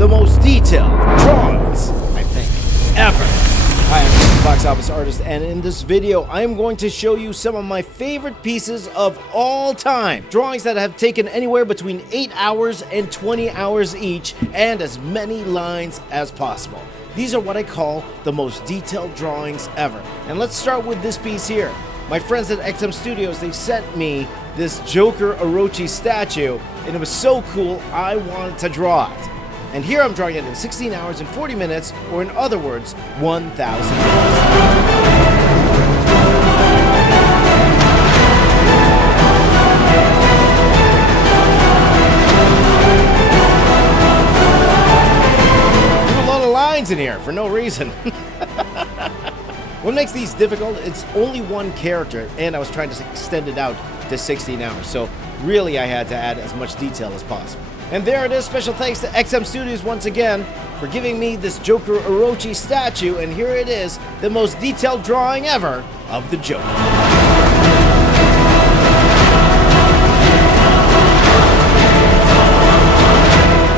the most detailed drawings, I think, ever. Hi, I'm the Box Office Artist, and in this video, I am going to show you some of my favorite pieces of all time. Drawings that have taken anywhere between 8 hours and 20 hours each, and as many lines as possible. These are what I call the most detailed drawings ever. And let's start with this piece here. My friends at XM Studios, they sent me this Joker Orochi statue, and it was so cool, I wanted to draw it. And here I'm drawing it in 16 hours and 40 minutes, or in other words, 1,000 a lot of lines in here for no reason. What makes these difficult, it's only one character, and I was trying to extend it out to 16 hours, so really I had to add as much detail as possible. And there it is. Special thanks to XM Studios once again for giving me this Joker Orochi statue, and here it is, the most detailed drawing ever of the Joker.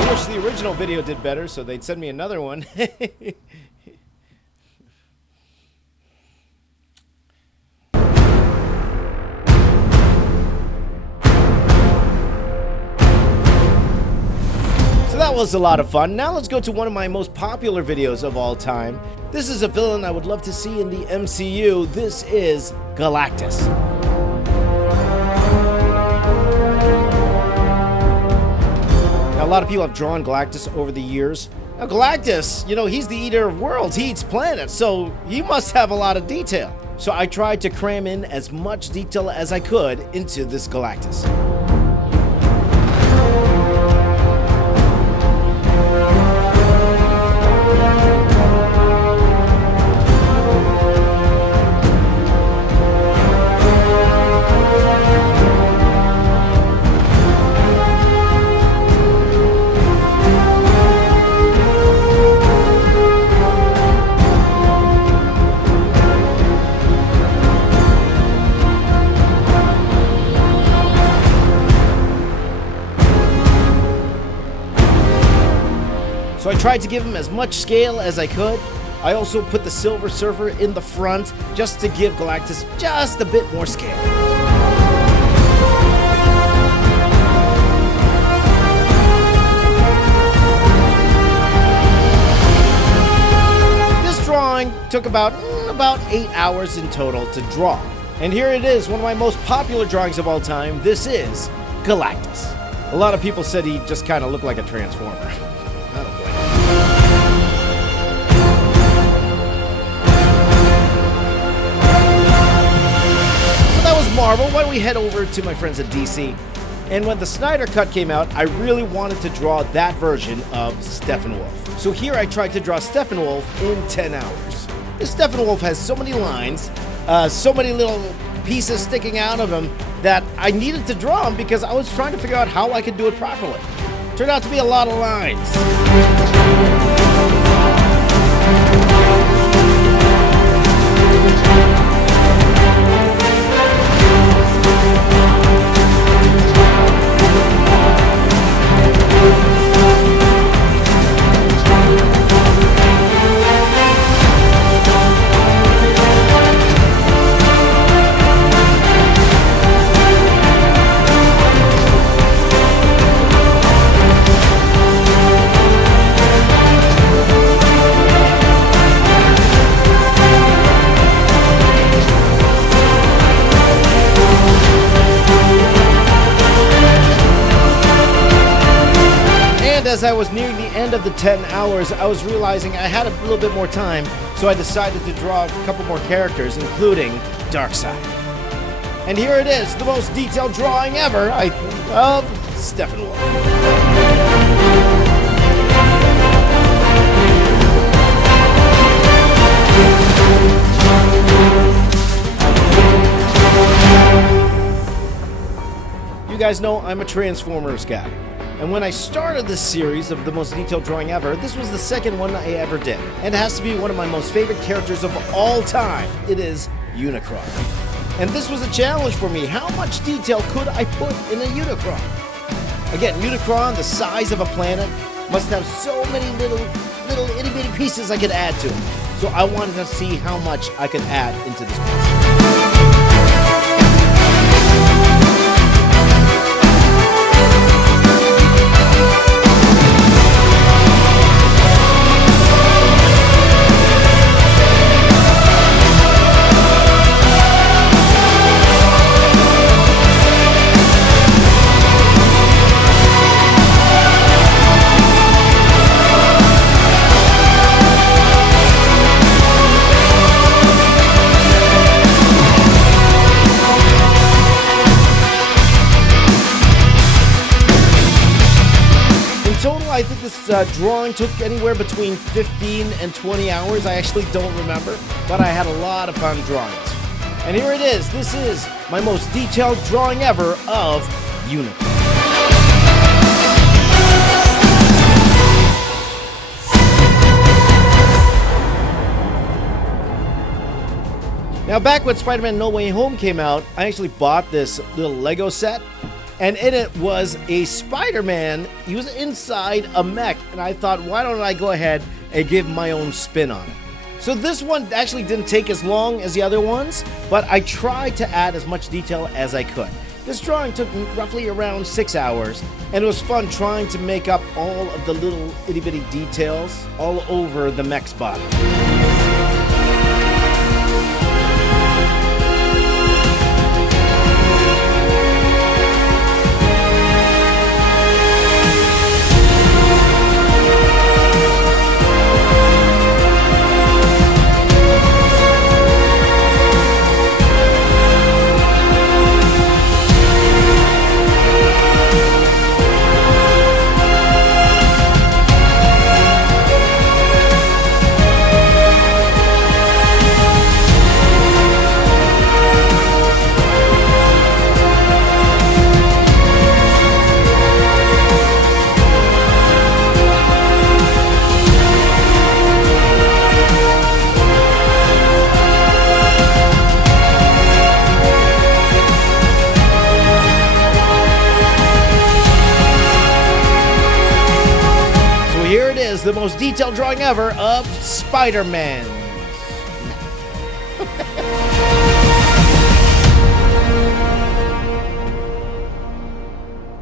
I wish the original video did better, so they'd send me another one. That was a lot of fun. Now let's go to one of my most popular videos of all time. This is a villain I would love to see in the MCU. This is Galactus. Now, a lot of people have drawn Galactus over the years. Now, Galactus, you know, he's the eater of worlds. He eats planets, so he must have a lot of detail. So I tried to cram in as much detail as I could into this Galactus. So I tried to give him as much scale as I could. I also put the Silver Surfer in the front just to give Galactus just a bit more scale. This drawing took about 8 hours in total to draw. And here it is, one of my most popular drawings of all time. This is Galactus. A lot of people said he just kind of looked like a Transformer. I don't blame him. So that was Marvel. Why don't we head over to my friends at DC? And when the Snyder Cut came out, I really wanted to draw that version of Steppenwolf. So here I tried to draw Steppenwolf in 10 hours. This Steppenwolf has so many lines, so many little pieces sticking out of him that I needed to draw him because I was trying to figure out how I could do it properly. Turned out to be a lot of lines. As I was nearing the end of the 10 hours, I was realizing I had a little bit more time, so I decided to draw a couple more characters, including Darkseid. And here it is, the most detailed drawing ever, I think, of Steppenwolf. You guys know I'm a Transformers guy. And when I started this series of the most detailed drawing ever, this was the second one I ever did. And it has to be one of my most favorite characters of all time. It is Unicron. And this was a challenge for me. How much detail could I put in a Unicron? Again, Unicron, the size of a planet, must have so many little itty bitty pieces I could add to it. So I wanted to see how much I could add into this piece. I think this drawing took anywhere between 15 and 20 hours. I actually don't remember, but I had a lot of fun drawing it. And here it is. This is my most detailed drawing ever of Unicron. Now, back when Spider-Man No Way Home came out, I actually bought this little Lego set. And in it was a Spider-Man. He was inside a mech. And I thought, why don't I go ahead and give my own spin on it? So this one actually didn't take as long as the other ones, but I tried to add as much detail as I could. This drawing took roughly around 6 hours, and it was fun trying to make up all of the little itty-bitty details all over the mech's body. Here it is, the most detailed drawing ever of Spider-Man.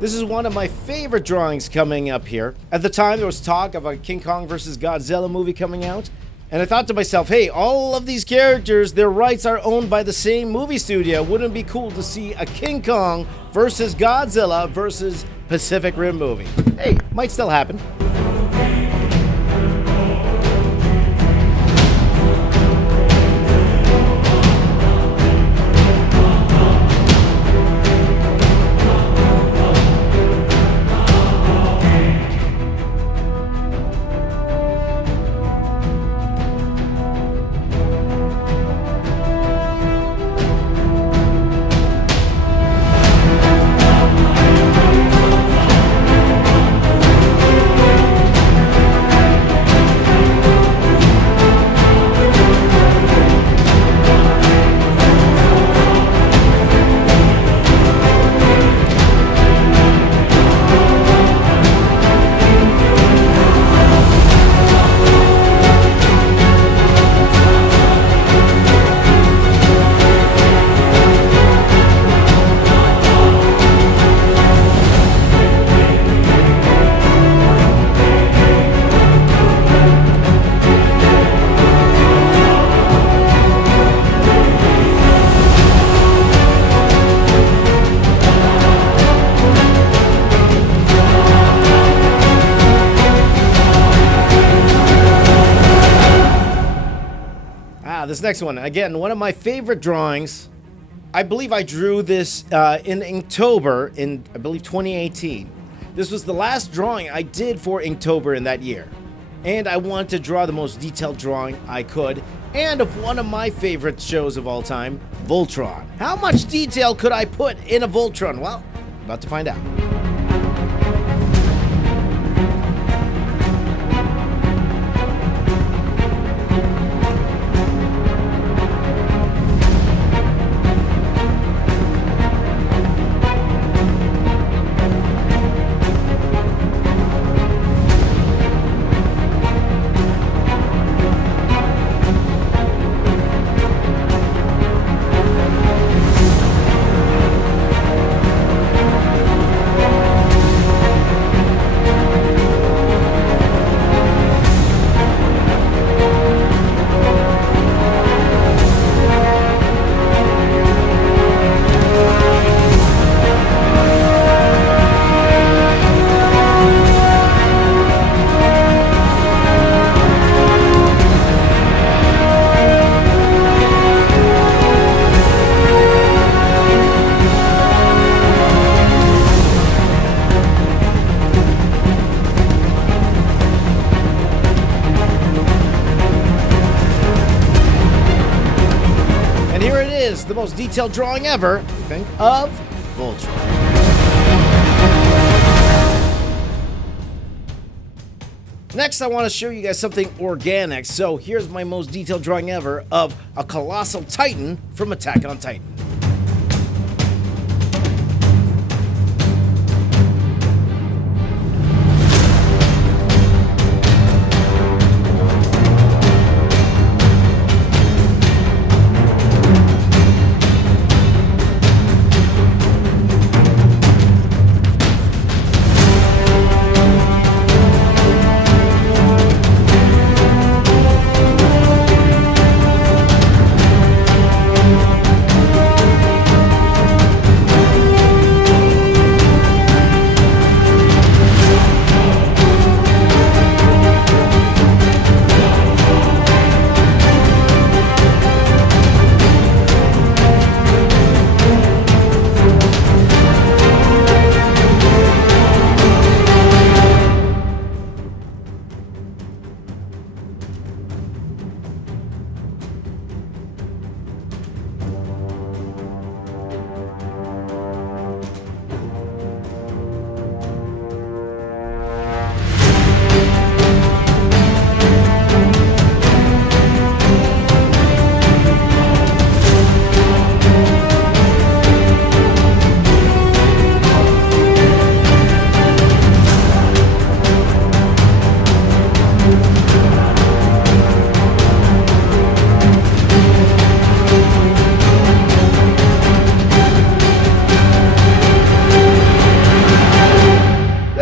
This is one of my favorite drawings coming up here. At the time, there was talk of a King Kong vs. Godzilla movie coming out. And I thought to myself, hey, all of these characters, their rights are owned by the same movie studio. Wouldn't it be cool to see a King Kong versus Godzilla versus Pacific Rim movie? Hey, might still happen. This next one, again, one of my favorite drawings. I believe I drew this in Inktober in, I believe, 2018. This was the last drawing I did for Inktober in that year. And I wanted to draw the most detailed drawing I could, and of one of my favorite shows of all time, Voltron. How much detail could I put in a Voltron? Well, about to find out. most detailed drawing ever, I think, of Voltron. Next, I want to show you guys something organic. So here's my most detailed drawing ever of a colossal titan from Attack on Titan.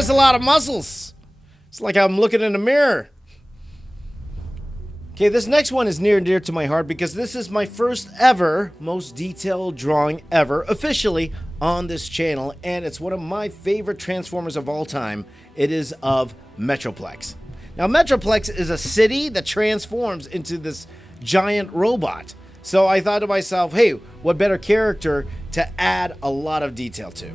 That's a lot of muscles. It's like I'm looking in a mirror. Okay, this next one is near and dear to my heart because this is my first ever, most detailed drawing ever, officially on this channel, and it's one of my favorite Transformers of all time. It is of Metroplex. Now, Metroplex is a city that transforms into this giant robot. So I thought to myself, hey, what better character to add a lot of detail to?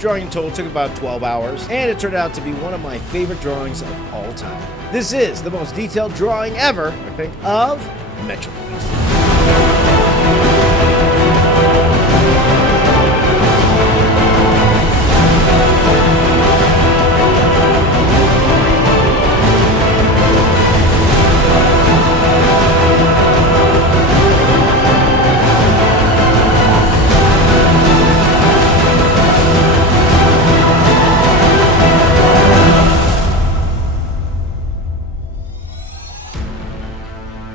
Drawing in total took about 12 hours, and it turned out to be one of my favorite drawings of all time. This is the most detailed drawing ever, I think, of Metroplex.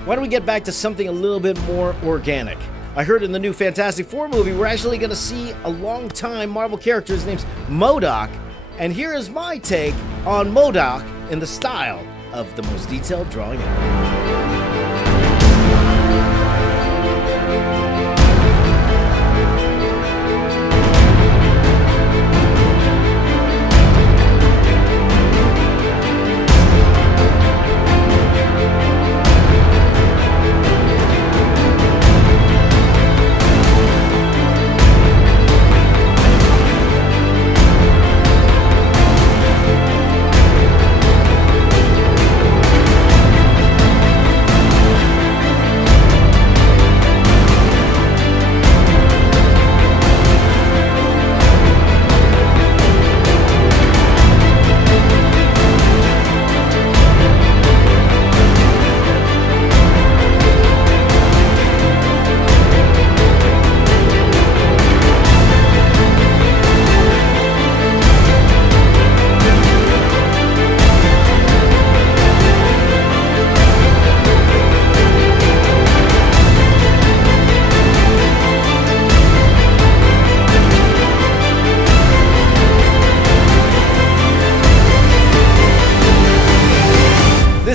Why don't we get back to something a little bit more organic? I heard in the new Fantastic Four movie, we're actually going to see a long-time Marvel character. His name's Modoc. And here is my take on Modoc in the style of the most detailed drawing ever.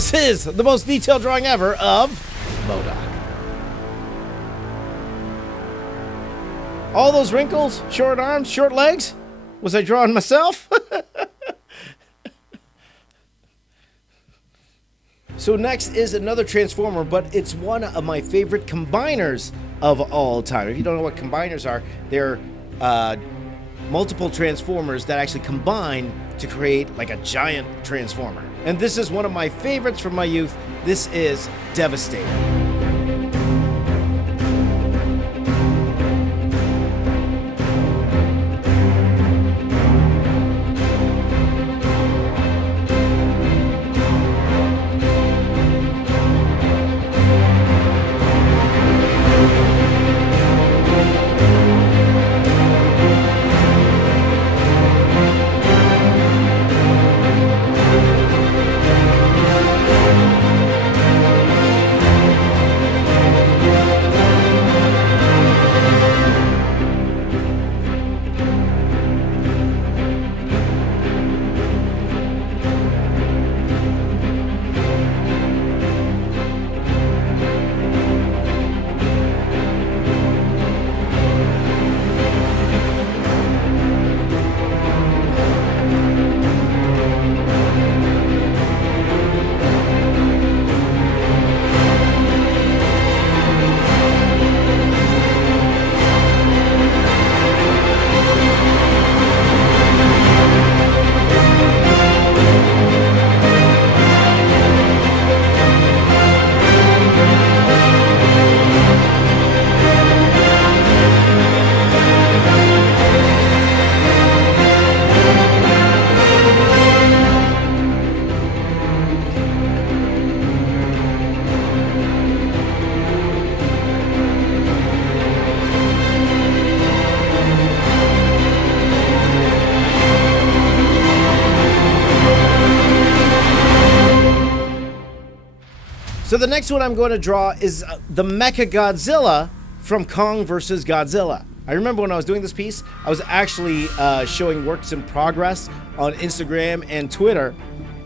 This is the most detailed drawing ever of Modoc. All those wrinkles, short arms, short legs? Was I drawing myself? So next is another Transformer, but it's one of my favorite combiners of all time. If you don't know what combiners are, they're multiple Transformers that actually combine to create like a giant Transformer. And this is one of my favorites from my youth. This is Devastator. So the next one I'm going to draw is the Mechagodzilla from Kong vs. Godzilla. I remember when I was doing this piece, I was actually showing works in progress on Instagram and Twitter.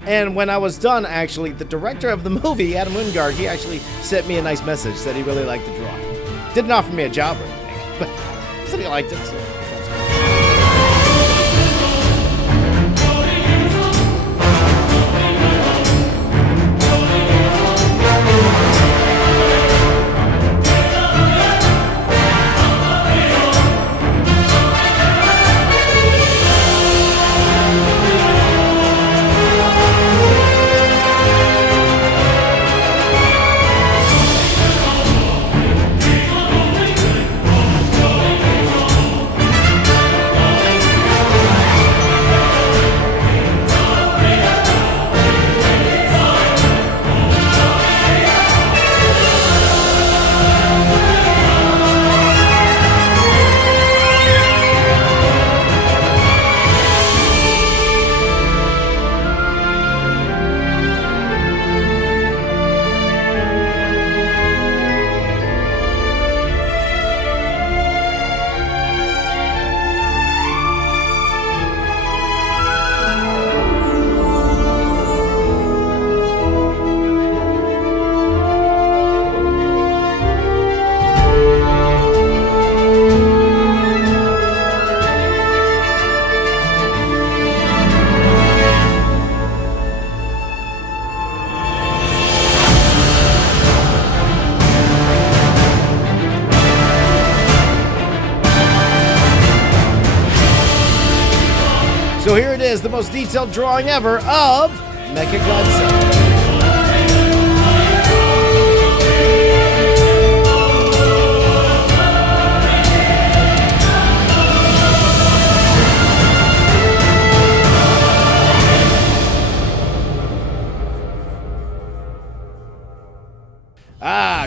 And when I was done, actually, the director of the movie, Adam Wingard, he actually sent me a nice message, said he really liked the drawing. Didn't offer me a job or anything, but said he liked it, so that's good. So here it is, the most detailed drawing ever of Mechagodzilla.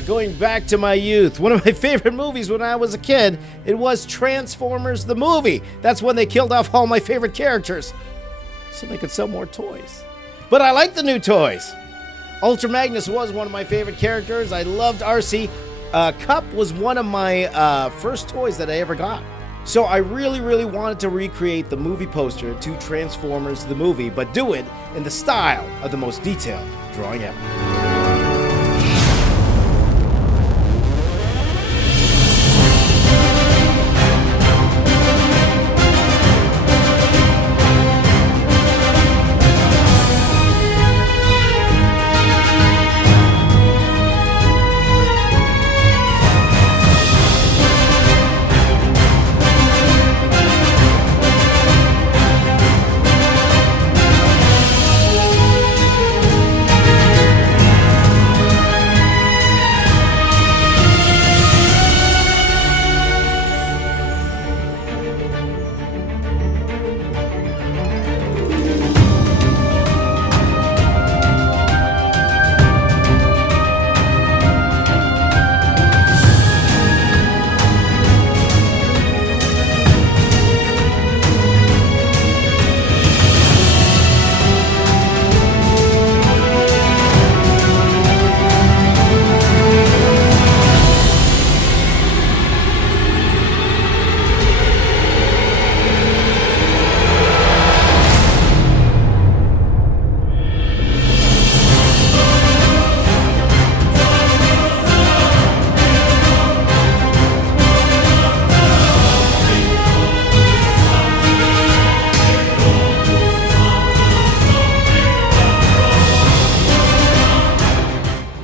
Going back to my youth, one of my favorite movies when I was a kid, it was Transformers the movie. That's when they killed off all my favorite characters so they could sell more toys. But I like the new toys. Ultra Magnus was one of my favorite characters. I loved RC. Cup was one of my first toys that I ever got. So I really wanted to recreate the movie poster to Transformers the movie, but do it in the style of the most detailed drawing ever.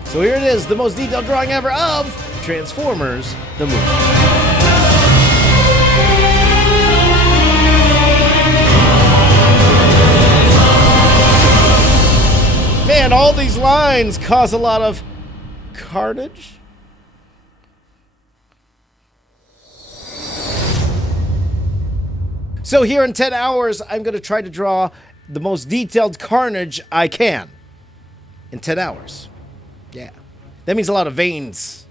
So here it is, the most detailed drawing ever of Transformers the movie. Man, all these lines cause a lot of carnage. So here in 10 hours, I'm going to try to draw the most detailed carnage I can. In 10 hours. Yeah. That means a lot of veins.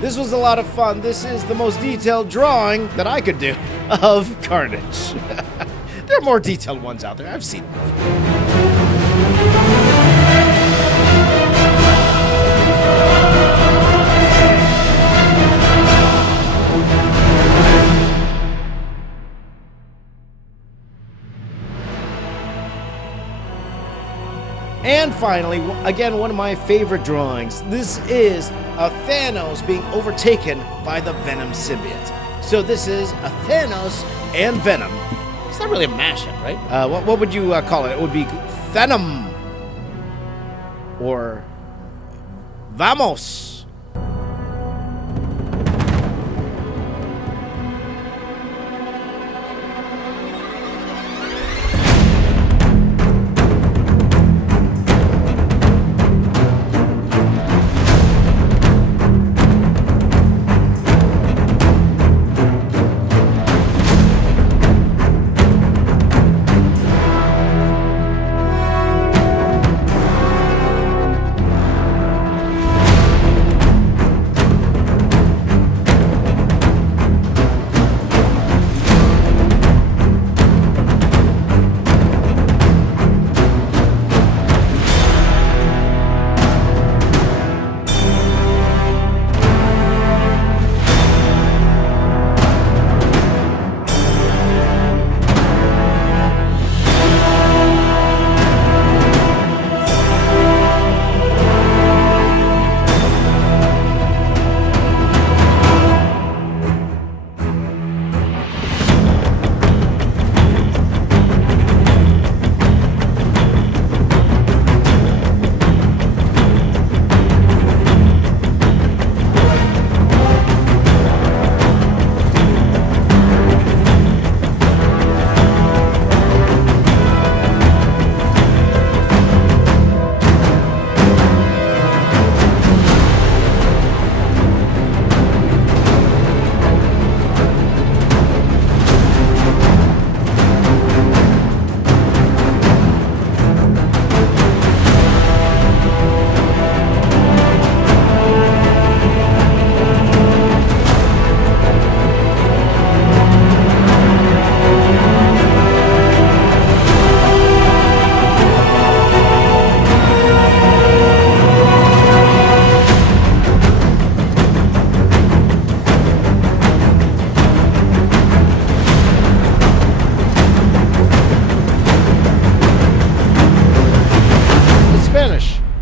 This was a lot of fun. This is the most detailed drawing that I could do of Carnage. There are more detailed ones out there. I've seen them before. And finally, again, one of my favorite drawings. This is a Thanos being overtaken by the Venom symbiote. So this is a Thanos and Venom. It's not really a mashup, right? What would you call it? It would be Venom or Vamos.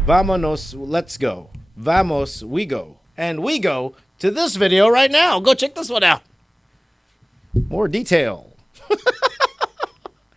Vamonos, let's go. Vamos, we go. And we go to this video right now. Go check this one out. More detail.